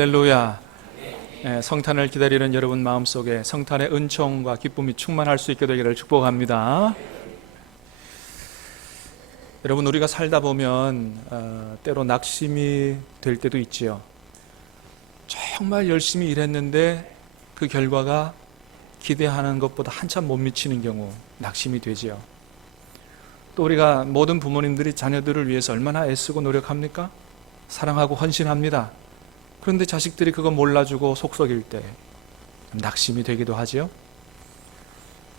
할렐루야. 성탄을 기다리는 여러분 마음속에 성탄의 은총과 기쁨이 충만할 수 있게 되기를 축복합니다. 여러분, 우리가 살다 보면 때로 낙심이 될 때도 있지요. 정말 열심히 일했는데 그 결과가 기대하는 것보다 한참 못 미치는 경우 낙심이 되지요. 또 우리가 모든 부모님들이 자녀들을 위해서 얼마나 애쓰고 노력합니까? 사랑하고 헌신합니다. 그런데 자식들이 그거 몰라주고 속썩일 때 낙심이 되기도 하지요.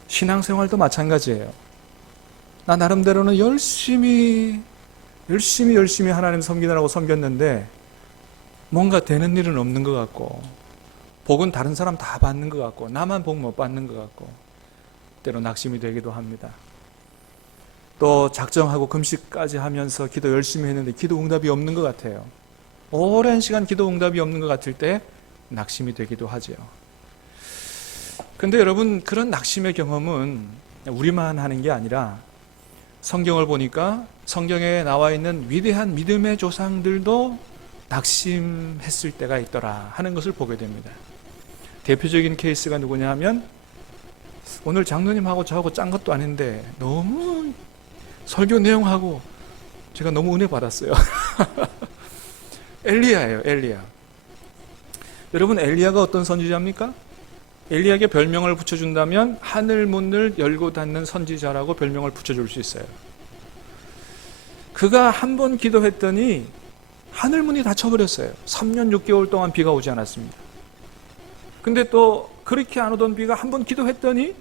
신앙생활도 마찬가지예요. 나 나름대로는 열심히 하나님 섬기느라고 섬겼는데 뭔가 되는 일은 없는 것 같고, 복은 다른 사람 다 받는 것 같고 나만 복 못 받는 것 같고, 때로 낙심이 되기도 합니다. 또 작정하고 금식까지 하면서 기도 열심히 했는데 기도 응답이 없는 것 같아요. 오랜 시간 기도 응답이 없는 것 같을 때 낙심이 되기도 하죠. 근데 여러분, 그런 낙심의 경험은 우리만 하는 게 아니라 성경을 보니까 성경에 나와 있는 위대한 믿음의 조상들도 낙심했을 때가 있더라 하는 것을 보게 됩니다. 대표적인 케이스가 누구냐 하면, 오늘 장로님하고 저하고 짠 것도 아닌데 너무 설교 내용하고 제가 너무 은혜 받았어요. 엘리야예요. 엘리야. 여러분, 엘리야가 어떤 선지자입니까? 엘리야에게 별명을 붙여준다면 하늘 문을 열고 닫는 선지자라고 별명을 붙여줄 수 있어요. 그가 한 번 기도했더니 하늘 문이 닫혀버렸어요. 3년 6개월 동안 비가 오지 않았습니다. 근데 또 그렇게 안 오던 비가 한 번 기도했더니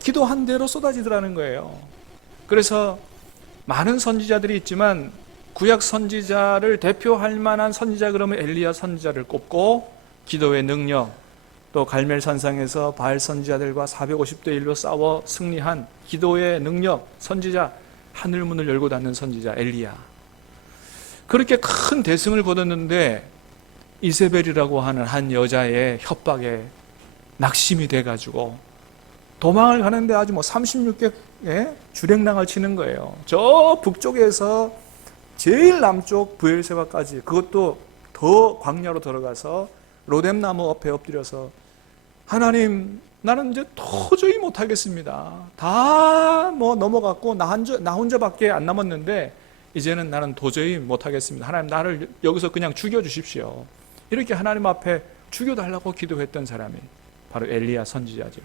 기도한 대로 쏟아지더라는 거예요. 그래서 많은 선지자들이 있지만 구약 선지자를 대표할 만한 선지자 그러면 엘리야 선지자를 꼽고, 기도의 능력, 또 갈멜산상에서 바알 선지자들과 450대 1로 싸워 승리한 기도의 능력 선지자, 하늘문을 열고 닫는 선지자 엘리야. 그렇게 큰 대승을 거뒀는데 이세벨이라고 하는 한 여자의 협박에 낙심이 돼가지고 도망을 가는데 아주 36개의 주랭랑을 치는 거예요. 저 북쪽에서 제일 남쪽 브엘세바까지, 그것도 더 광야로 들어가서 로뎀나무 앞에 엎드려서, 하나님, 나는 이제 도저히 못하겠습니다. 다 넘어갔고 나 혼자밖에 안 남았는데 이제는 나는 도저히 못하겠습니다. 하나님, 나를 여기서 그냥 죽여주십시오. 이렇게 하나님 앞에 죽여달라고 기도했던 사람이 바로 엘리야 선지자죠.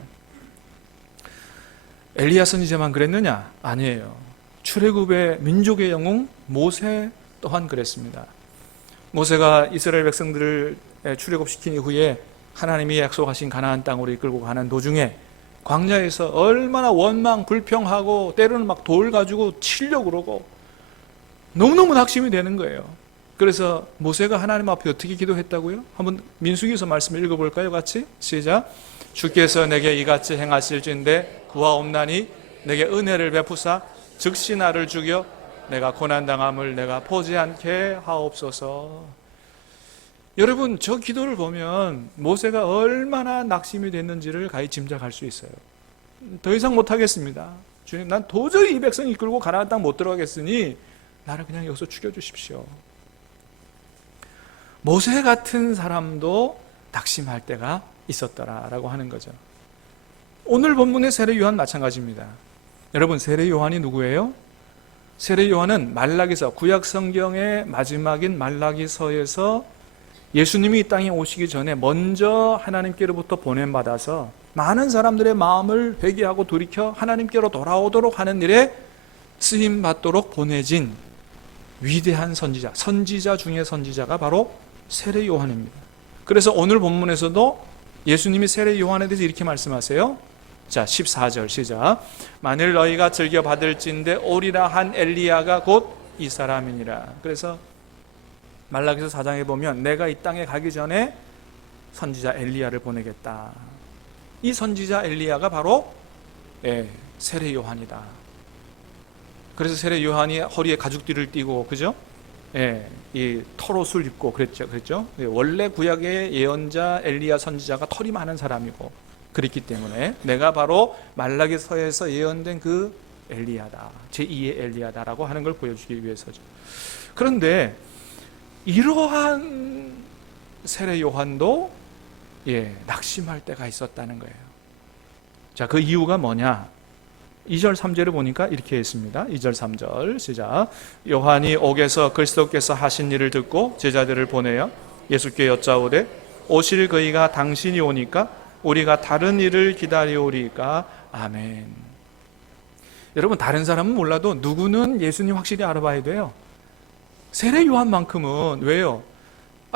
엘리야 선지자만 그랬느냐? 아니에요. 출애굽의 민족의 영웅 모세 또한 그랬습니다. 모세가 이스라엘 백성들을 출애굽시킨 이후에 하나님이 약속하신 가나안 땅으로 이끌고 가는 도중에 광야에서 얼마나 원망 불평하고 때로는 막 돌 가지고 치려고 그러고 너무너무 낙심이 되는 거예요. 그래서 모세가 하나님 앞에 어떻게 기도했다고요? 한번 민수기서 말씀을 읽어볼까요? 같이 시작. 주께서 내게 이같이 행하실진대 구하옵나니 내게 은혜를 베푸사 즉시 나를 죽여 내가 고난당함을 내가 보지 않게 하옵소서. 여러분, 저 기도를 보면 모세가 얼마나 낙심이 됐는지를 가히 짐작할 수 있어요. 더 이상 못하겠습니다. 주님, 난 도저히 이 백성 이끌고 가나안 땅 못 들어가겠으니 나를 그냥 여기서 죽여주십시오. 모세 같은 사람도 낙심할 때가 있었더라라고 하는 거죠. 오늘 본문의 세례 요한 마찬가지입니다. 여러분, 세례 요한이 누구예요? 세례 요한은 말라기서, 구약 성경의 마지막인 말라기서에서 예수님이 이 땅에 오시기 전에 먼저 하나님께로부터 보냄받아서 많은 사람들의 마음을 회개하고 돌이켜 하나님께로 돌아오도록 하는 일에 쓰임받도록 보내진 위대한 선지자, 선지자 중의 선지자가 바로 세례 요한입니다. 그래서 오늘 본문에서도 예수님이 세례 요한에 대해서 이렇게 말씀하세요. 자, 14절 시작. 만일 너희가 즐겨 받을진대 오리라 한 엘리야가 곧 이 사람이니라. 그래서 말라기서 4장에 보면 내가 이 땅에 가기 전에 선지자 엘리야를 보내겠다. 이 선지자 엘리야가 바로 세례 요한이다. 그래서 세례 요한이 허리에 가죽띠를 띠고, 그죠? 이 털옷을 입고 그랬죠. 원래 구약의 예언자 엘리야 선지자가 털이 많은 사람이고, 그렇기 때문에 내가 바로 말라기서에서 예언된 그 엘리야다, 제2의 엘리야다라고 하는 걸 보여주기 위해서죠. 그런데 이러한 세례 요한도 낙심할 때가 있었다는 거예요. 자, 그 이유가 뭐냐? 2절 3절을 보니까 이렇게 했습니다. 2절 3절 시작. 요한이 옥에서 그리스도께서 하신 일을 듣고 제자들을 보내어 예수께 여짜오되 오실 그이가 당신이 오니까 우리가 다른 일을 기다리오리까. 아멘. 여러분, 다른 사람은 몰라도 누구는 예수님 확실히 알아봐야 돼요. 세례 요한만큼은. 왜요?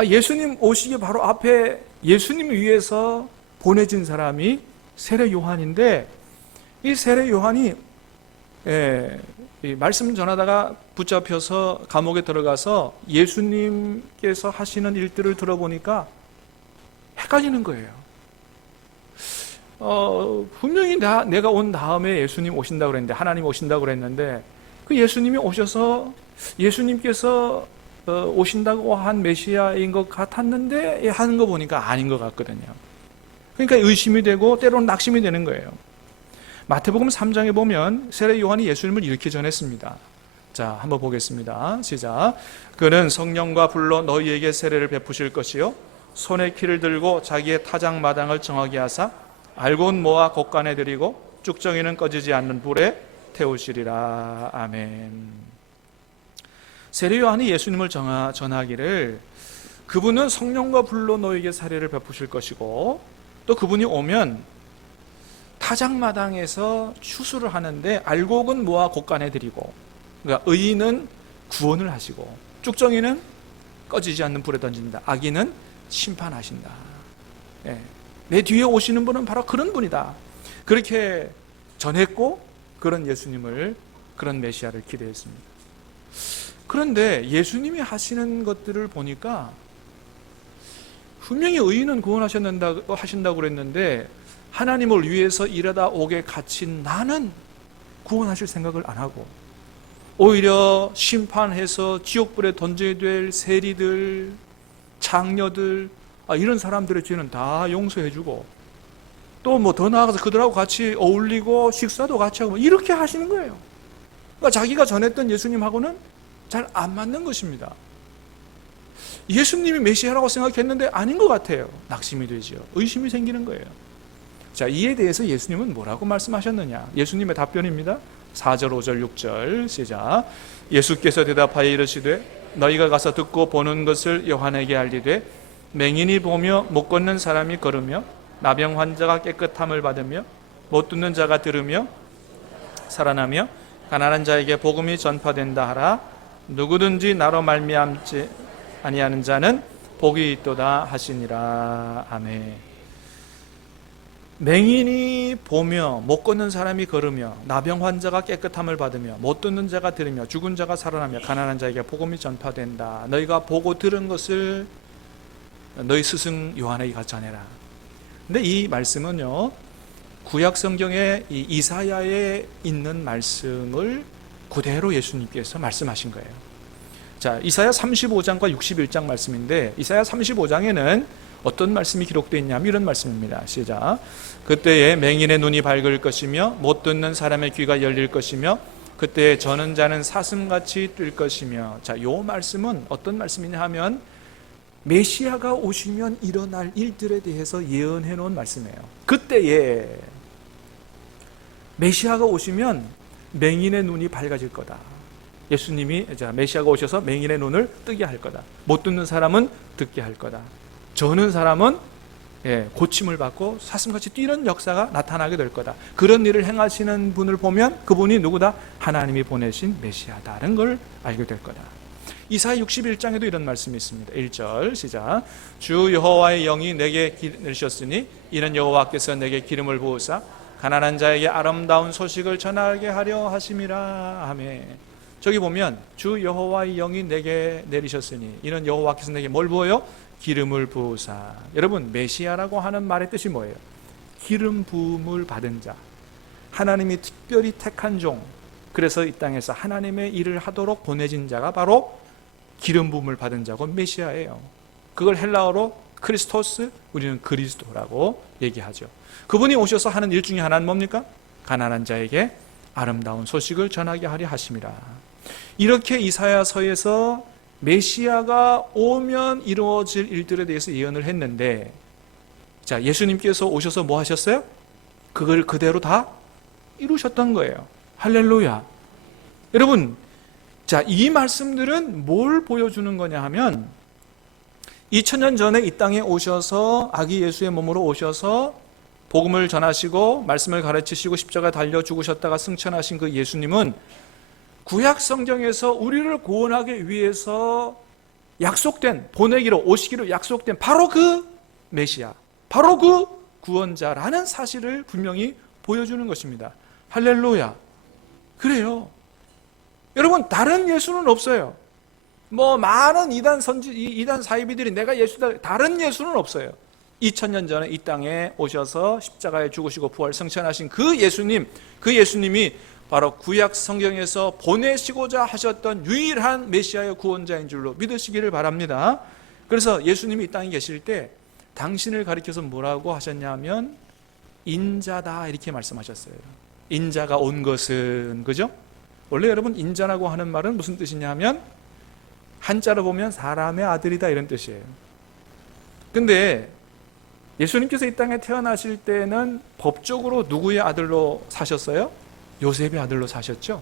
예수님 오시기 바로 앞에 예수님 위해서 보내진 사람이 세례 요한인데, 이 세례 요한이 이 말씀 전하다가 붙잡혀서 감옥에 들어가서 예수님께서 하시는 일들을 들어보니까 헷갈리는 거예요. 분명히 내가 온 다음에 예수님 오신다고 그랬는데, 하나님 오신다고 그랬는데, 그 예수님이 오셔서 예수님께서 오신다고 한 메시아인 것 같았는데 하는 거 보니까 아닌 것 같거든요. 그러니까 의심이 되고 때로는 낙심이 되는 거예요. 마태복음 3장에 보면 세례 요한이 예수님을 이렇게 전했습니다. 자, 한번 보겠습니다. 시작. 그는 성령과 불로 너희에게 세례를 베푸실 것이요 손에 키를 들고 자기의 타작마당을 정하게 하사 알곤 모아 곡간에 들이고 쭉정이는 꺼지지 않는 불에 태우시리라. 아멘. 세례 요한이 예수님을 전하기를 그분은 성령과 불로 너에게 세례를 베푸실 것이고, 또 그분이 오면 타작마당에서 추수를 하는데 알곡은 모아 곡간에 들이고, 그러니까 의인은 구원을 하시고 쭉정이는 꺼지지 않는 불에 던진다. 악인은 심판하신다. 내 뒤에 오시는 분은 바로 그런 분이다. 그렇게 전했고, 그런 예수님을, 그런 메시아를 기대했습니다. 그런데 예수님이 하시는 것들을 보니까 분명히 의인은 구원하신다고 그랬는데, 하나님을 위해서 일하다 옥에 갇힌 나는 구원하실 생각을 안 하고, 오히려 심판해서 지옥불에 던져야 될 세리들, 장녀들, 이런 사람들의 죄는 다 용서해주고, 또 뭐 더 나아가서 그들하고 같이 어울리고 식사도 같이 하고 이렇게 하시는 거예요. 그러니까 자기가 전했던 예수님하고는 잘 안 맞는 것입니다. 예수님이 메시아라고 생각했는데 아닌 것 같아요. 낙심이 되죠. 의심이 생기는 거예요. 자, 이에 대해서 예수님은 뭐라고 말씀하셨느냐? 예수님의 답변입니다. 4절, 5절, 6절 시작. 예수께서 대답하여 이르시되 너희가 가서 듣고 보는 것을 요한에게 알리되 맹인이 보며 못 걷는 사람이 걸으며 나병 환자가 깨끗함을 받으며 못 듣는 자가 들으며 살아나며 가난한 자에게 복음이 전파된다 하라. 누구든지 나로 말미암지 아니하는 자는 복이 있도다 하시니라. 아멘. 맹인이 보며 못 걷는 사람이 걸으며 나병 환자가 깨끗함을 받으며 못 듣는 자가 들으며 죽은 자가 살아나며 가난한 자에게 복음이 전파된다. 너희가 보고 들은 것을 너희 스승 요한에게 전해라. 근데 이 말씀은요, 구약 성경에 이 이사야에 있는 말씀을 그대로 예수님께서 말씀하신 거예요. 자, 이사야 35장과 61장 말씀인데, 이사야 35장에는 어떤 말씀이 기록되어 있냐면 이런 말씀입니다. 시작. 그때에 맹인의 눈이 밝을 것이며 못 듣는 사람의 귀가 열릴 것이며 그때에 저는 자는 사슴같이 뛸 것이며. 자, 이 말씀은 어떤 말씀이냐 하면 메시아가 오시면 일어날 일들에 대해서 예언해 놓은 말씀이에요. 그때에 메시아가 오시면 맹인의 눈이 밝아질 거다. 예수님이 메시아가 오셔서 맹인의 눈을 뜨게 할 거다. 못 듣는 사람은 듣게 할 거다. 저는 사람은 고침을 받고 사슴같이 뛰는 역사가 나타나게 될 거다. 그런 일을 행하시는 분을 보면 그분이 누구다? 하나님이 보내신 메시아다라는 걸 알게 될 거다. 이사야 61장에도 이런 말씀이 있습니다. 1절 시작. 주 여호와의 영이 내게 내리셨으니 이는 여호와께서 내게 기름을 부으사 가난한 자에게 아름다운 소식을 전하게 하려 하심이라. 아멘. 저기 보면 주 여호와의 영이 내게 내리셨으니 이는 여호와께서 내게 뭘 부어요? 기름을 부으사. 여러분, 메시아라고 하는 말의 뜻이 뭐예요? 기름 부음을 받은 자, 하나님이 특별히 택한 종, 그래서 이 땅에서 하나님의 일을 하도록 보내진 자가 바로 기름 부음을 받은 자고 메시아예요. 그걸 헬라어로 크리스토스, 우리는 그리스도라고 얘기하죠. 그분이 오셔서 하는 일 중에 하나는 뭡니까? 가난한 자에게 아름다운 소식을 전하게 하려 하심이라. 이렇게 이사야서에서 메시아가 오면 이루어질 일들에 대해서 예언을 했는데, 자, 예수님께서 오셔서 뭐 하셨어요? 그걸 그대로 다 이루셨던 거예요. 할렐루야. 여러분, 자, 이 말씀들은 뭘 보여주는 거냐 하면 2000년 전에 이 땅에 오셔서 아기 예수의 몸으로 오셔서 복음을 전하시고 말씀을 가르치시고 십자가에 달려 죽으셨다가 승천하신 그 예수님은 구약 성경에서 우리를 구원하기 위해서 약속된, 보내기로, 오시기로 약속된 바로 그 메시아, 바로 그 구원자라는 사실을 분명히 보여주는 것입니다. 할렐루야. 그래요. 여러분, 다른 예수는 없어요. 뭐 많은 이단 사이비들이 내가 예수다, 다른 예수는 없어요. 2000년 전에 이 땅에 오셔서 십자가에 죽으시고 부활 승천하신 그 예수님, 그 예수님이 바로 구약 성경에서 보내시고자 하셨던 유일한 메시아의 구원자인 줄로 믿으시기를 바랍니다. 그래서 예수님이 이 땅에 계실 때 당신을 가리켜서 뭐라고 하셨냐면 인자다 이렇게 말씀하셨어요. 인자가 온 것은, 그죠? 원래 여러분 인자라고 하는 말은 무슨 뜻이냐면 한자로 보면 사람의 아들이다 이런 뜻이에요. 근데 예수님께서 이 땅에 태어나실 때는 법적으로 누구의 아들로 사셨어요? 요셉의 아들로 사셨죠.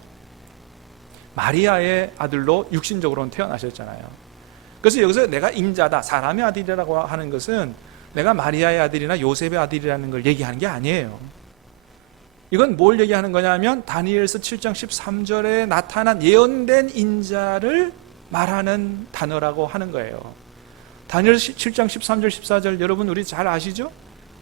마리아의 아들로 육신적으로는 태어나셨잖아요. 그래서 여기서 내가 인자다, 사람의 아들이라고 하는 것은 내가 마리아의 아들이나 요셉의 아들이라는 걸 얘기하는 게 아니에요. 이건 뭘 얘기하는 거냐면 다니엘서 7장 13절에 나타난 예언된 인자를 말하는 단어라고 하는 거예요. 다니엘 7장 13절 14절 여러분 우리 잘 아시죠?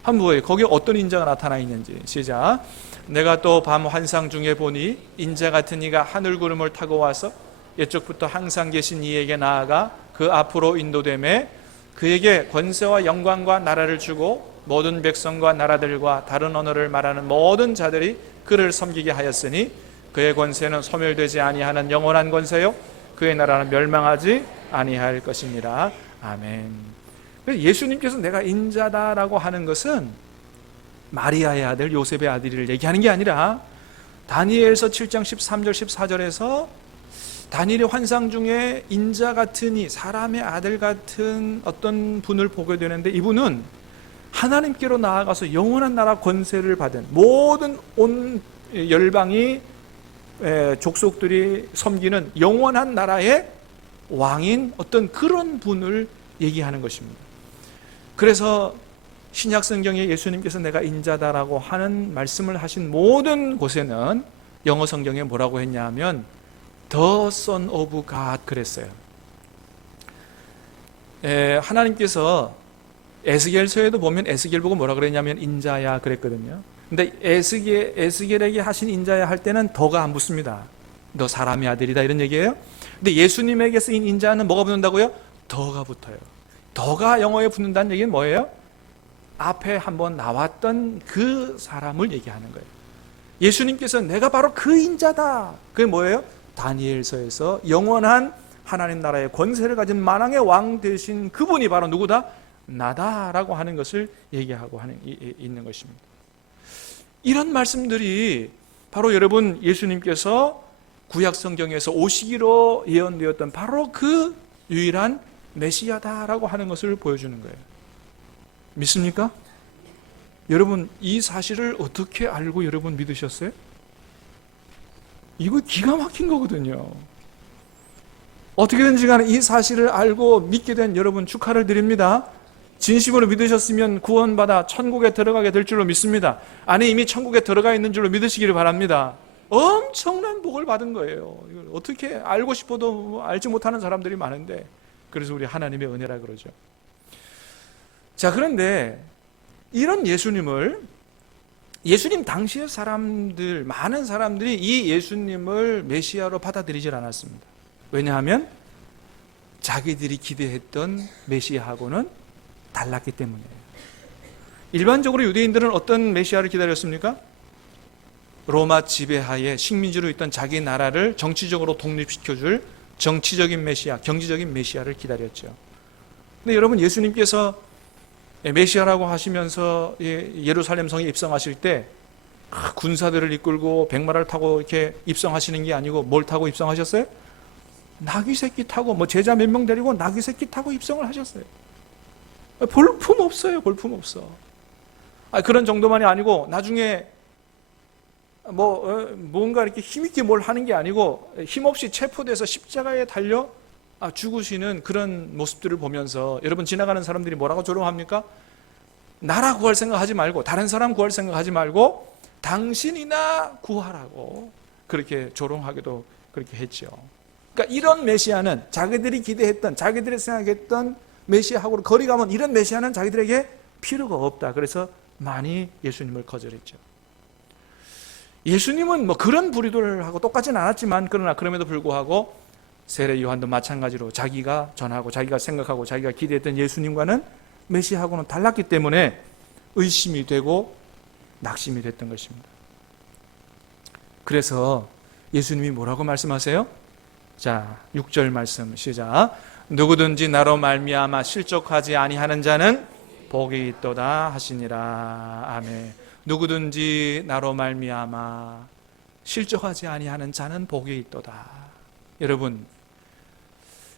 한번 보여요. 거기에 어떤 인자가 나타나 있는지. 시작. 내가 또 밤 환상 중에 보니 인자 같은 이가 하늘 구름을 타고 와서 이쪽부터 항상 계신 이에게 나아가 그 앞으로 인도되매 그에게 권세와 영광과 나라를 주고 모든 백성과 나라들과 다른 언어를 말하는 모든 자들이 그를 섬기게 하였으니 그의 권세는 소멸되지 아니하는 영원한 권세요 그의 나라는 멸망하지 아니할 것이니라. 아멘. 예수님께서 내가 인자다라고 하는 것은 마리아의 아들 요셉의 아들을 얘기하는 게 아니라 다니엘서 7장 13절 14절에서 다니엘의 환상 중에 인자 같으니 사람의 아들 같은 어떤 분을 보게 되는데 이분은 하나님께로 나아가서 영원한 나라 권세를 받은 모든 온 열방이 족속들이 섬기는 영원한 나라의 왕인 어떤 그런 분을 얘기하는 것입니다. 그래서 신약 성경에 예수님께서 내가 인자다라고 하는 말씀을 하신 모든 곳에는 영어 성경에 뭐라고 했냐면 The Son of God 그랬어요. 하나님께서 에스겔서에도 보면 에스겔 보고 뭐라 그랬냐면 인자야 그랬거든요. 근데 에스겔에게 하신 인자야 할 때는 더가 안 붙습니다. 너 사람의 아들이다 이런 얘기예요. 근데 예수님에게 쓰인 인자는 뭐가 붙는다고요? 더가 붙어요. 더가 영어에 붙는다는 얘기는 뭐예요? 앞에 한번 나왔던 그 사람을 얘기하는 거예요. 예수님께서 내가 바로 그 인자다. 그게 뭐예요? 다니엘서에서 영원한 하나님 나라의 권세를 가진 만왕의 왕 되신 그분이 바로 누구다? 나다라고 하는 것을 얘기하고 있는 것입니다. 이런 말씀들이 바로 여러분 예수님께서 구약 성경에서 오시기로 예언되었던 바로 그 유일한 메시아다라고 하는 것을 보여주는 거예요. 믿습니까? 여러분 이 사실을 어떻게 알고 여러분 믿으셨어요? 이거 기가 막힌 거거든요. 어떻게든지 간에 이 사실을 알고 믿게 된 여러분 축하를 드립니다. 진심으로 믿으셨으면 구원받아 천국에 들어가게 될 줄로 믿습니다. 아니 이미 천국에 들어가 있는 줄로 믿으시기를 바랍니다. 엄청난 복을 받은 거예요. 이걸 어떻게 알고 싶어도 알지 못하는 사람들이 많은데 그래서 우리 하나님의 은혜라 그러죠. 자, 그런데 이런 예수님 당시의 사람들, 많은 사람들이 이 예수님을 메시아로 받아들이질 않았습니다. 왜냐하면 자기들이 기대했던 메시아하고는 달랐기 때문이에요. 일반적으로 유대인들은 어떤 메시아를 기다렸습니까? 로마 지배하에 식민지로 있던 자기 나라를 정치적으로 독립시켜줄 정치적인 메시아, 경제적인 메시아를 기다렸죠. 근데 여러분 예수님께서 메시아라고 하시면서 예루살렘 성에 입성하실 때 군사들을 이끌고 백마를 타고 이렇게 입성하시는 게 아니고 뭘 타고 입성하셨어요? 나귀 새끼 타고 뭐 제자 몇 명 데리고 나귀 새끼 타고 입성을 하셨어요. 볼품 없어요. 볼품 없어. 그런 정도만이 아니고 나중에 뭔가 이렇게 힘있게 뭘 하는 게 아니고 힘없이 체포돼서 십자가에 달려 죽으시는 그런 모습들을 보면서 여러분, 지나가는 사람들이 뭐라고 조롱합니까? 나라 구할 생각하지 말고, 다른 사람 구할 생각하지 말고 당신이나 구하라고 그렇게 조롱하기도 그렇게 했죠. 그러니까 이런 메시아는 자기들이 기대했던, 자기들이 생각했던 메시아하고 거리가 먼 이런 메시아는 자기들에게 필요가 없다. 그래서 많이 예수님을 거절했죠. 예수님은 뭐 그런 부류들하고 똑같지는 않았지만, 그러나 그럼에도 불구하고 세례 요한도 마찬가지로 자기가 전하고 자기가 생각하고 자기가 기대했던 예수님과는, 메시아하고는 달랐기 때문에 의심이 되고 낙심이 됐던 것입니다. 그래서 예수님이 뭐라고 말씀하세요? 자, 6절 말씀 시작. 누구든지 나로 말미암아 실족하지 아니하는 자는 복이 있도다 하시니라. 아멘. 누구든지 나로 말미암아 실족하지 아니하는 자는 복이 있도다.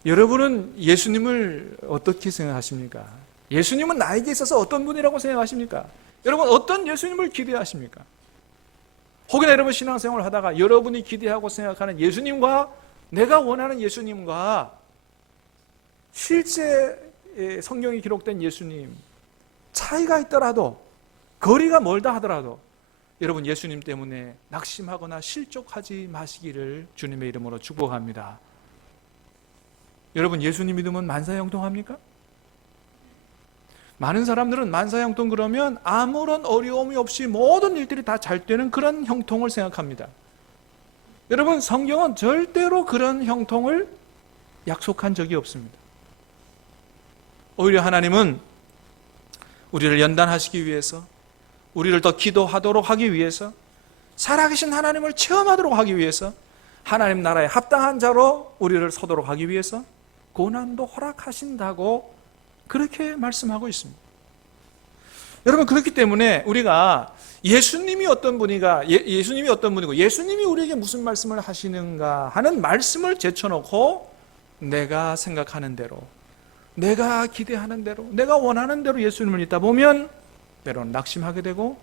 여러분은 예수님을 어떻게 생각하십니까? 예수님은 나에게 있어서 어떤 분이라고 생각하십니까? 여러분, 어떤 예수님을 기대하십니까? 혹여나 여러분 신앙생활을 하다가 여러분이 기대하고 생각하는 예수님과 내가 원하는 예수님과 실제 성경이 기록된 예수님 차이가 있더라도, 거리가 멀다 하더라도 여러분, 예수님 때문에 낙심하거나 실족하지 마시기를 주님의 이름으로 축복합니다. 여러분, 예수님 믿으면 만사형통합니까? 많은 사람들은 만사형통 그러면 아무런 어려움이 없이 모든 일들이 다 잘 되는 그런 형통을 생각합니다. 여러분, 성경은 절대로 그런 형통을 약속한 적이 없습니다. 오히려 하나님은 우리를 연단하시기 위해서, 우리를 더 기도하도록 하기 위해서, 살아계신 하나님을 체험하도록 하기 위해서, 하나님 나라에 합당한 자로 우리를 서도록 하기 위해서 고난도 허락하신다고 그렇게 말씀하고 있습니다. 여러분, 그렇기 때문에 우리가 예수님이 어떤 분이고 예수님이 우리에게 무슨 말씀을 하시는가 하는 말씀을 제쳐놓고 내가 생각하는 대로, 내가 기대하는 대로, 내가 원하는 대로 예수님을 믿다 보면 때로는 낙심하게 되고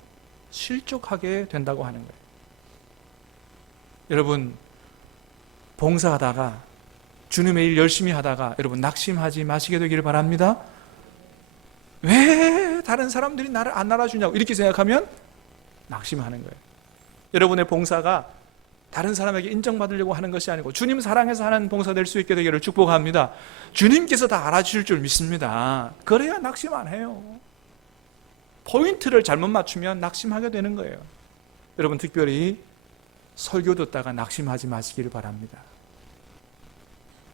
실족하게 된다고 하는 거예요. 여러분, 봉사하다가, 주님의 일 열심히 하다가 여러분 낙심하지 마시게 되기를 바랍니다. 왜 다른 사람들이 나를 안 알아주냐고 이렇게 생각하면 낙심하는 거예요. 여러분의 봉사가 다른 사람에게 인정받으려고 하는 것이 아니고 주님 사랑해서 하는 봉사 될 수 있게 되기를 축복합니다. 주님께서 다 알아주실 줄 믿습니다. 그래야 낙심 안 해요. 포인트를 잘못 맞추면 낙심하게 되는 거예요. 여러분, 특별히 설교 듣다가 낙심하지 마시기를 바랍니다.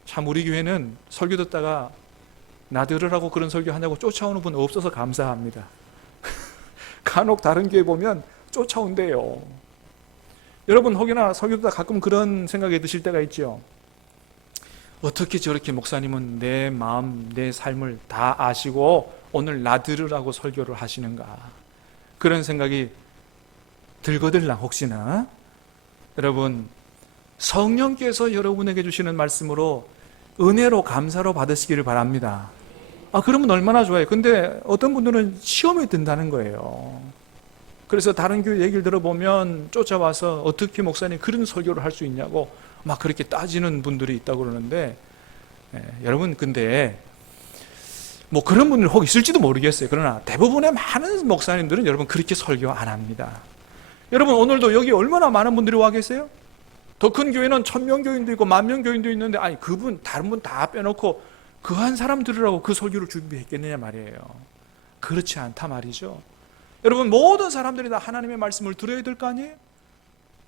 참, 우리 교회는 설교 듣다가 나 들으라고 그런 설교하냐고 쫓아오는 분 없어서 감사합니다. 간혹 다른 교회 보면 쫓아온대요. 여러분, 혹여나 설교 듣다가 가끔 그런 생각이 드실 때가 있죠. 어떻게 저렇게 목사님은 내 마음, 내 삶을 다 아시고 오늘 나 들으라고 설교를 하시는가, 그런 생각이 들거들랑 혹시나. 여러분, 성령께서 여러분에게 주시는 말씀으로 은혜로 감사로 받으시기를 바랍니다. 그러면 얼마나 좋아요. 근데 어떤 분들은 시험에 든다는 거예요. 그래서 다른 교회 얘기를 들어보면 쫓아와서 어떻게 목사님 그런 설교를 할 수 있냐고 막 그렇게 따지는 분들이 있다고 그러는데, 여러분, 근데 뭐 그런 분들 혹 있을지도 모르겠어요. 그러나 대부분의 많은 목사님들은 여러분 그렇게 설교 안 합니다. 여러분, 오늘도 여기 얼마나 많은 분들이 와 계세요? 더 큰 교회는 1000명 교인도 있고 10,000명 교인도 있는데, 아니 그분 다른 분 다 빼놓고 그 한 사람 들으라고 그 설교를 준비했겠느냐 말이에요. 그렇지 않다 말이죠. 여러분, 모든 사람들이 다 하나님의 말씀을 들어야 될 거 아니에요?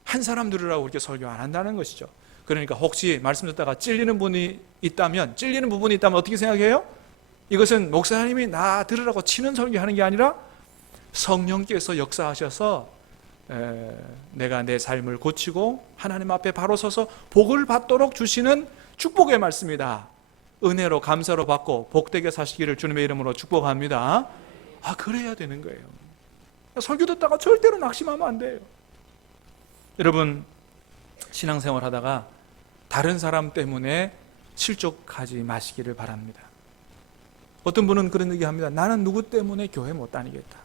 한 사람 들으라고 그렇게 설교 안 한다는 것이죠. 그러니까 혹시 말씀 듣다가 찔리는 부분이 있다면 어떻게 생각해요? 이것은 목사님이 나 들으라고 치는 설교하는 게 아니라 성령께서 역사하셔서 내가 내 삶을 고치고 하나님 앞에 바로 서서 복을 받도록 주시는 축복의 말씀이다. 은혜로 감사로 받고 복되게 사시기를 주님의 이름으로 축복합니다. 그래야 되는 거예요. 설교 듣다가 절대로 낙심하면 안 돼요. 여러분, 신앙생활 하다가 다른 사람 때문에 실족하지 마시기를 바랍니다. 어떤 분은 그런 얘기합니다. 나는 누구 때문에 교회 못 다니겠다.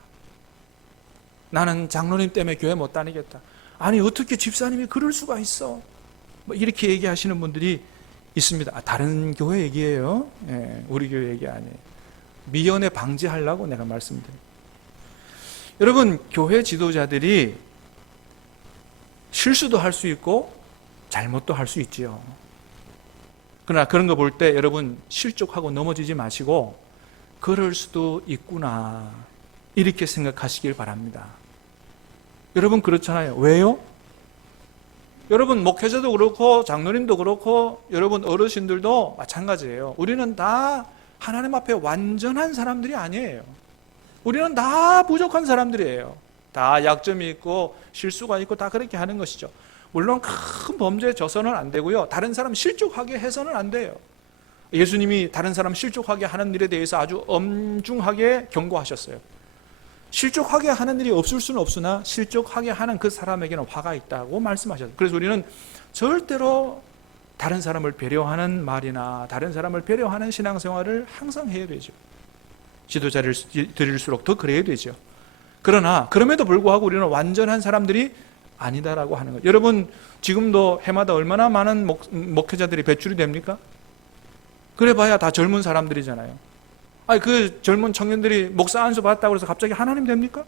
나는 장로님 때문에 교회 못 다니겠다. 아니 어떻게 집사님이 그럴 수가 있어? 뭐 이렇게 얘기하시는 분들이 있습니다. 다른 교회 얘기예요. 우리 교회 얘기 아니에요. 미연에 방지하려고 내가 말씀드립니다. 여러분, 교회 지도자들이 실수도 할 수 있고 잘못도 할 수 있지요. 그러나 그런 거 볼 때 여러분 실족하고 넘어지지 마시고 그럴 수도 있구나 이렇게 생각하시길 바랍니다. 여러분 그렇잖아요. 왜요? 여러분 목회자도 그렇고 장로님도 그렇고 여러분 어르신들도 마찬가지예요. 우리는 다 하나님 앞에 완전한 사람들이 아니에요. 우리는 다 부족한 사람들이에요. 다 약점이 있고 실수가 있고 다 그렇게 하는 것이죠. 물론 큰 범죄에 져서는 안 되고요. 다른 사람 실족하게 해서는 안 돼요. 예수님이 다른 사람 실족하게 하는 일에 대해서 아주 엄중하게 경고하셨어요. 실족하게 하는 일이 없을 수는 없으나 실족하게 하는 그 사람에게는 화가 있다고 말씀하셨어요. 그래서 우리는 절대로 다른 사람을 배려하는 말이나 다른 사람을 배려하는 신앙생활을 항상 해야 되죠. 지도자를 드릴수록 더 그래야 되죠. 그러나 그럼에도 불구하고 우리는 완전한 사람들이 아니다라고 하는 거예요. 여러분 지금도 해마다 얼마나 많은 목회자들이 배출이 됩니까? 그래봐야 다 젊은 사람들이잖아요. 아니 그 젊은 청년들이 목사 안수 받았다고 해서 갑자기 하나님 됩니까?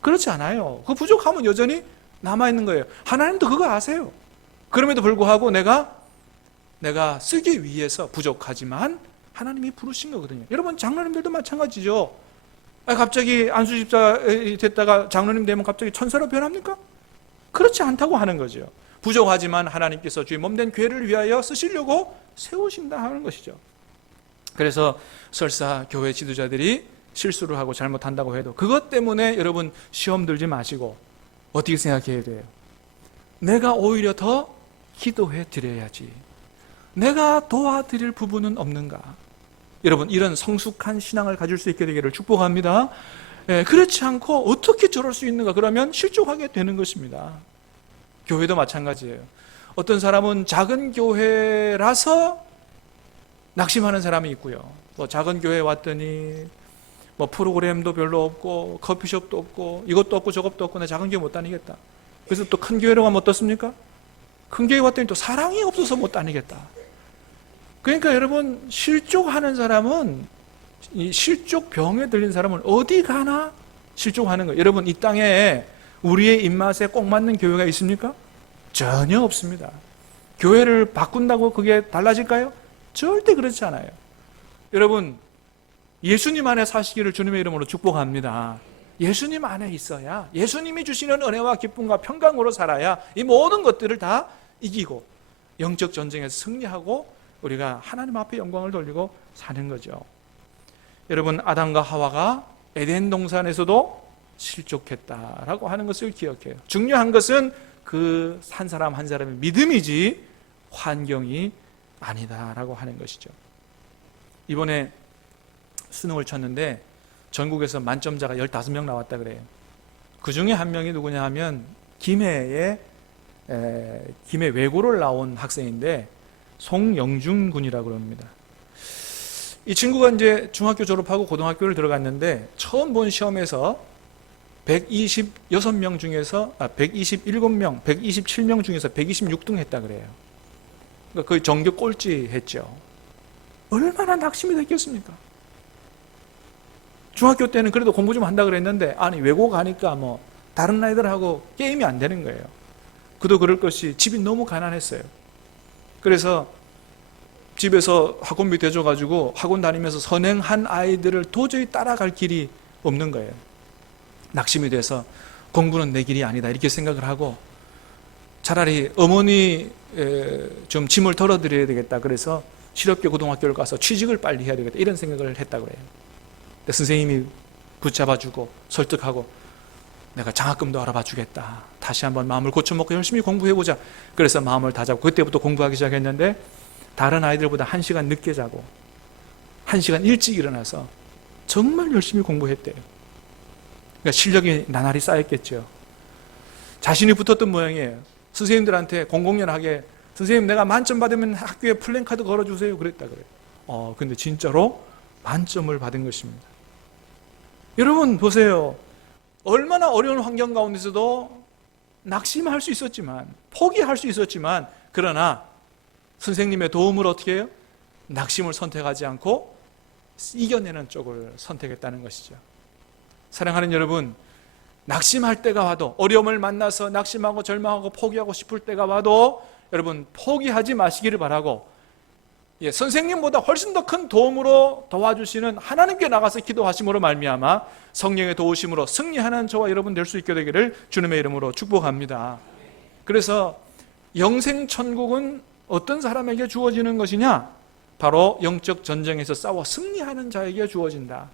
그렇지 않아요. 그 부족함은 여전히 남아있는 거예요. 하나님도 그거 아세요. 그럼에도 불구하고 내가 쓰기 위해서 부족하지만 하나님이 부르신 거거든요. 여러분 장로님들도 마찬가지죠. 갑자기 안수집사 됐다가 장로님 되면 갑자기 천사로 변합니까? 그렇지 않다고 하는 거죠. 부족하지만 하나님께서 주의 몸된 교회를 위하여 쓰시려고 세우신다 하는 것이죠. 그래서 설사 교회 지도자들이 실수를 하고 잘못한다고 해도 그것 때문에 여러분 시험 들지 마시고 어떻게 생각해야 돼요? 내가 오히려 더 기도해 드려야지. 내가 도와드릴 부분은 없는가? 여러분 이런 성숙한 신앙을 가질 수 있게 되기를 축복합니다. 그렇지 않고 어떻게 저럴 수 있는가? 그러면 실족하게 되는 것입니다. 교회도 마찬가지예요. 어떤 사람은 작은 교회라서 낙심하는 사람이 있고요. 또 작은 교회에 왔더니 뭐 프로그램도 별로 없고 커피숍도 없고 이것도 없고 저것도 없고 나 작은 교회 못 다니겠다. 그래서 또 큰 교회로 가면 어떻습니까? 큰 교회 왔더니 또 사랑이 없어서 못 다니겠다. 그러니까 여러분 실족하는 사람은 이 실족병에 들린 사람은 어디 가나 실족하는 거예요. 여러분 이 땅에 우리의 입맛에 꼭 맞는 교회가 있습니까? 전혀 없습니다. 교회를 바꾼다고 그게 달라질까요? 절대 그렇지 않아요. 여러분 예수님 안에 사시기를 주님의 이름으로 축복합니다. 예수님 안에 있어야 예수님이 주시는 은혜와 기쁨과 평강으로 살아야 이 모든 것들을 다 이기고 영적 전쟁에서 승리하고 우리가 하나님 앞에 영광을 돌리고 사는 거죠. 여러분 아담과 하와가 에덴 동산에서도 실족했다라고 하는 것을 기억해요. 중요한 것은 그 한 사람 한 사람의 믿음이지 환경이 아니다라고 하는 것이죠. 이번에 수능을 쳤는데 전국에서 만점자가 15명 나왔다 그래요. 그 중에 한 명이 누구냐 하면 김해 외고를 나온 학생인데 송영준 군이라고 합니다. 이 친구가 이제 중학교 졸업하고 고등학교를 들어갔는데 처음 본 시험에서 127명 중에서 127명 중에서 126등 했다 그래요. 그러니까 거의 전교 꼴찌 했죠. 얼마나 낙심이 됐겠습니까? 중학교 때는 그래도 공부 좀 한다 그랬는데 아니 외고 가니까 뭐 다른 아이들하고 게임이 안 되는 거예요. 그도 그럴 것이 집이 너무 가난했어요. 그래서 집에서 학원비 대줘가지고 학원 다니면서 선행한 아이들을 도저히 따라갈 길이 없는 거예요. 낙심이 돼서 공부는 내 길이 아니다 이렇게 생각을 하고 차라리 어머니 좀 짐을 덜어드려야 되겠다. 그래서 실업계 고등학교를 가서 취직을 빨리 해야 되겠다 이런 생각을 했다고 그래요. 근데 선생님이 붙잡아주고 설득하고 내가 장학금도 알아봐 주겠다. 다시 한번 마음을 고쳐먹고 열심히 공부해보자. 그래서 마음을 다잡고 그때부터 공부하기 시작했는데 다른 아이들보다 1시간 늦게 자고 1시간 일찍 일어나서 정말 열심히 공부했대요. 그러니까 실력이 나날이 쌓였겠죠. 자신이 붙었던 모양이에요. 선생님들한테 공공연하게 선생님 내가 만점 받으면 학교에 플랜카드 걸어주세요 그랬다 그래요. 근데 진짜로 만점을 받은 것입니다. 여러분 보세요. 얼마나 어려운 환경 가운데서도 낙심할 수 있었지만, 포기할 수 있었지만, 그러나 선생님의 도움을 어떻게 해요? 낙심을 선택하지 않고 이겨내는 쪽을 선택했다는 것이죠. 사랑하는 여러분, 낙심할 때가 와도, 어려움을 만나서 낙심하고 절망하고 포기하고 싶을 때가 와도 여러분 포기하지 마시기를 바라고, 선생님보다 훨씬 더 큰 도움으로 도와주시는 하나님께 나가서 기도하심으로 말미암아 성령의 도우심으로 승리하는 저와 여러분 될 수 있게 되기를 주님의 이름으로 축복합니다. 그래서 영생천국은 어떤 사람에게 주어지는 것이냐? 바로 영적 전쟁에서 싸워 승리하는 자에게 주어진다.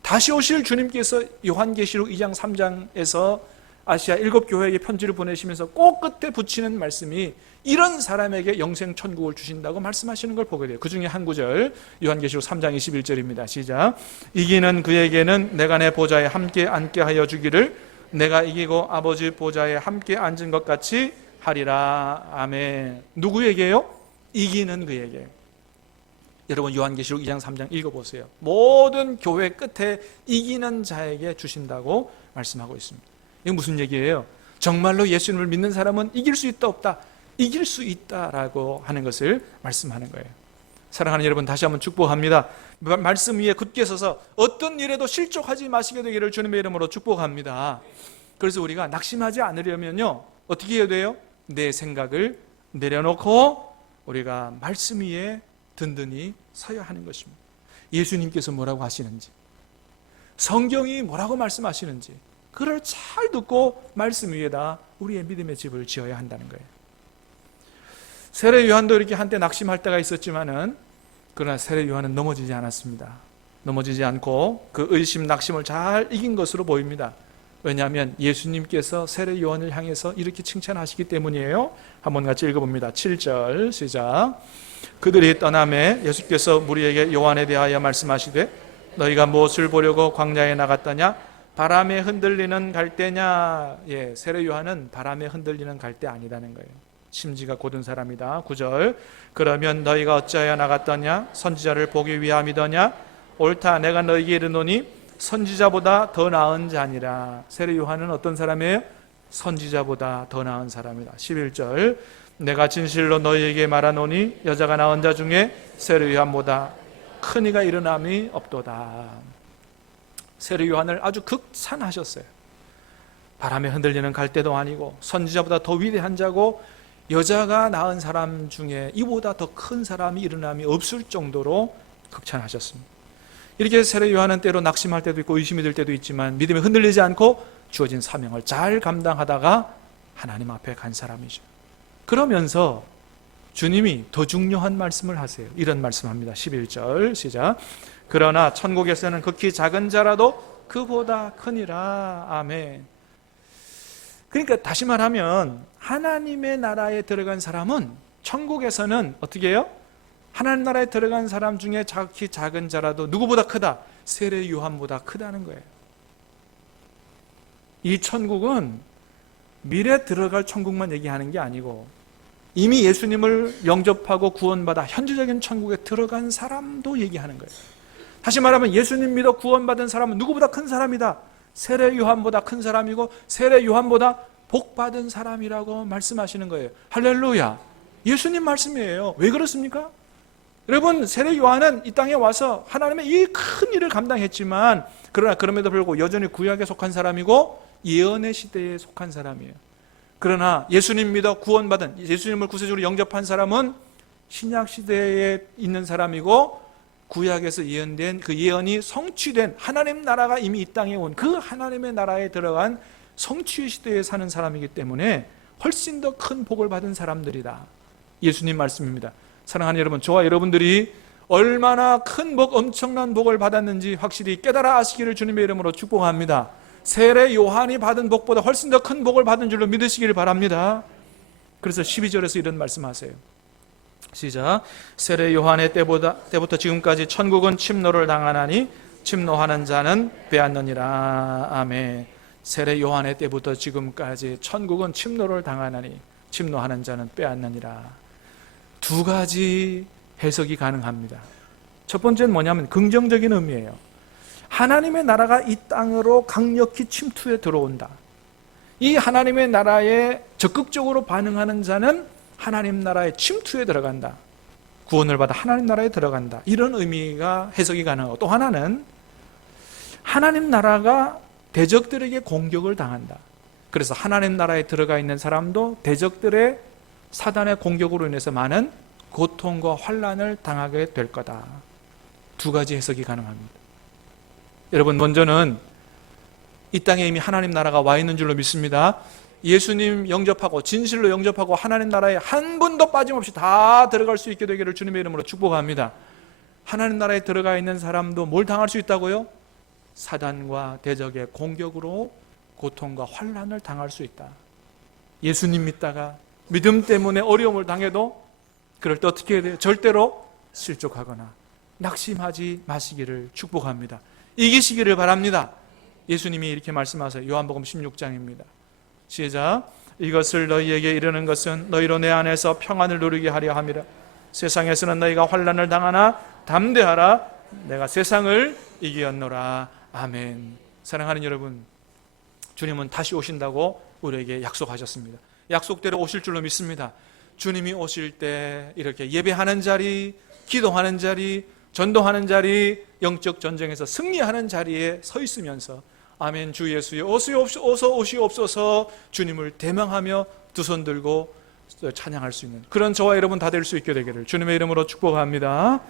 다시 오실 주님께서 요한계시록 2장 3장에서 아시아 7교회에게 편지를 보내시면서 꼭 끝에 붙이는 말씀이 이런 사람에게 영생천국을 주신다고 말씀하시는 걸 보게 돼요. 그 중에 한 구절, 요한계시록 3장 21절입니다. 시작. 이기는 그에게는 내가 내 보좌에 함께 앉게 하여 주기를, 내가 이기고 아버지 보좌에 함께 앉은 것 같이 하리라. 아멘. 누구에게요? 이기는 그에게. 여러분 요한계시록 2장 3장 읽어보세요. 모든 교회 끝에 이기는 자에게 주신다고 말씀하고 있습니다. 이게 무슨 얘기예요? 정말로 예수님을 믿는 사람은 이길 수 있다 없다? 이길 수 있다라고 하는 것을 말씀하는 거예요. 사랑하는 여러분, 다시 한번 축복합니다. 말씀 위에 굳게 서서 어떤 일에도 실족하지 마시게 되기를 주님의 이름으로 축복합니다. 그래서 우리가 낙심하지 않으려면요, 어떻게 해야 돼요? 내 생각을 내려놓고 우리가 말씀 위에 든든히 서야 하는 것입니다. 예수님께서 뭐라고 하시는지, 성경이 뭐라고 말씀하시는지 그를 잘 듣고 말씀 위에다 우리의 믿음의 집을 지어야 한다는 거예요. 세례 요한도 이렇게 한때 낙심할 때가 있었지만은, 그러나 세례 요한은 넘어지지 않았습니다. 넘어지지 않고 그 의심 낙심을 잘 이긴 것으로 보입니다. 왜냐하면 예수님께서 세례 요한을 향해서 이렇게 칭찬하시기 때문이에요. 한번 같이 읽어봅니다. 7절 시작. 그들이 떠나매 예수께서 무리에게 요한에 대하여 말씀하시되, 너희가 무엇을 보려고 광야에 나갔더냐? 바람에 흔들리는 갈대냐? 세례 요한은 바람에 흔들리는 갈대 아니라는 거예요. 심지가 곧은 사람이다. 9절. 그러면 너희가 어찌하여 나갔더냐? 선지자를 보기 위함이더냐? 옳다, 내가 너희에게 이르노니 선지자보다 더 나은 자니라. 세례 요한은 어떤 사람이에요? 선지자보다 더 나은 사람이다. 11절. 내가 진실로 너희에게 말하노니 여자가 낳은 자 중에 세례 요한보다 큰 이가 일어남이 없도다. 세례 요한을 아주 극찬하셨어요. 바람에 흔들리는 갈대도 아니고 선지자보다 더 위대한 자고, 여자가 낳은 사람 중에 이보다 더 큰 사람이 일어남이 없을 정도로 극찬하셨습니다. 이렇게 세례 요한은 때로 낙심할 때도 있고 의심이 들 때도 있지만 믿음에 흔들리지 않고 주어진 사명을 잘 감당하다가 하나님 앞에 간 사람이죠. 그러면서 주님이 더 중요한 말씀을 하세요. 이런 말씀합니다. 11절 시작. 그러나 천국에서는 극히 작은 자라도 그보다 크니라. 아멘. 그러니까 다시 말하면 하나님의 나라에 들어간 사람은 천국에서는 어떻게 해요? 하나님 나라에 들어간 사람 중에 극히 작은 자라도 누구보다 크다? 세례 요한보다 크다는 거예요. 이 천국은 미래 들어갈 천국만 얘기하는 게 아니고 이미 예수님을 영접하고 구원받아 현재적인 천국에 들어간 사람도 얘기하는 거예요. 다시 말하면 예수님 믿어 구원받은 사람은 누구보다 큰 사람이다. 세례 요한보다 큰 사람이고 세례 요한보다 복받은 사람이라고 말씀하시는 거예요. 할렐루야. 예수님 말씀이에요. 왜 그렇습니까? 여러분, 세례 요한은 이 땅에 와서 하나님의 이 큰 일을 감당했지만, 그러나 그럼에도 불구하고 여전히 구약에 속한 사람이고 예언의 시대에 속한 사람이에요. 그러나 예수님 믿어 구원받은, 예수님을 구세주로 영접한 사람은 신약 시대에 있는 사람이고 구약에서 예언된 그 예언이 성취된 하나님 나라가 이미 이 땅에 온 그 하나님의 나라에 들어간 성취의 시대에 사는 사람이기 때문에 훨씬 더 큰 복을 받은 사람들이다. 예수님 말씀입니다. 사랑하는 여러분, 저와 여러분들이 얼마나 큰 복, 엄청난 복을 받았는지 확실히 깨달아 아시기를 주님의 이름으로 축복합니다. 세례 요한이 받은 복보다 훨씬 더 큰 복을 받은 줄로 믿으시기를 바랍니다. 그래서 12절에서 이런 말씀하세요. 시작. 세례 요한의 때부터 지금까지 천국은 침노를 당하나니 침노하는 자는 빼앗느니라. 아멘. 세례 요한의 때부터 지금까지 천국은 침노를 당하나니 침노하는 자는 빼앗느니라. 두 가지 해석이 가능합니다. 첫 번째는 뭐냐면 긍정적인 의미예요. 하나님의 나라가 이 땅으로 강력히 침투해 들어온다. 이 하나님의 나라에 적극적으로 반응하는 자는 하나님 나라의 침투에 들어간다. 구원을 받아 하나님 나라에 들어간다. 이런 의미가 해석이 가능하고, 또 하나는 하나님 나라가 대적들에게 공격을 당한다. 그래서 하나님 나라에 들어가 있는 사람도 대적들의 사단의 공격으로 인해서 많은 고통과 환난을 당하게 될 거다. 두 가지 해석이 가능합니다. 여러분, 먼저는 이 땅에 이미 하나님 나라가 와 있는 줄로 믿습니다. 예수님 영접하고 진실로 영접하고 하나님 나라에 한 분도 빠짐없이 다 들어갈 수 있게 되기를 주님의 이름으로 축복합니다. 하나님 나라에 들어가 있는 사람도 뭘 당할 수 있다고요? 사단과 대적의 공격으로 고통과 환난을 당할 수 있다. 예수님 믿다가 믿음 때문에 어려움을 당해도 그럴 때 어떻게 해야 돼요? 절대로 실족하거나 낙심하지 마시기를 축복합니다. 이기시기를 바랍니다. 예수님이 이렇게 말씀하세요. 요한복음 16장입니다. 시작. 이것을 너희에게 이르는 것은 너희로 내 안에서 평안을 누리게 하려 함이라. 세상에서는 너희가 환난을 당하나 담대하라. 내가 세상을 이기었노라. 아멘. 사랑하는 여러분, 주님은 다시 오신다고 우리에게 약속하셨습니다. 약속대로 오실 줄로 믿습니다. 주님이 오실 때 이렇게 예배하는 자리, 기도하는 자리, 전도하는 자리, 영적 전쟁에서 승리하는 자리에 서 있으면서 아멘 주 예수여 어서 오시옵소서 주님을 대망하며 두 손 들고 찬양할 수 있는 그런 저와 여러분 다 될 수 있게 되기를 주님의 이름으로 축복합니다.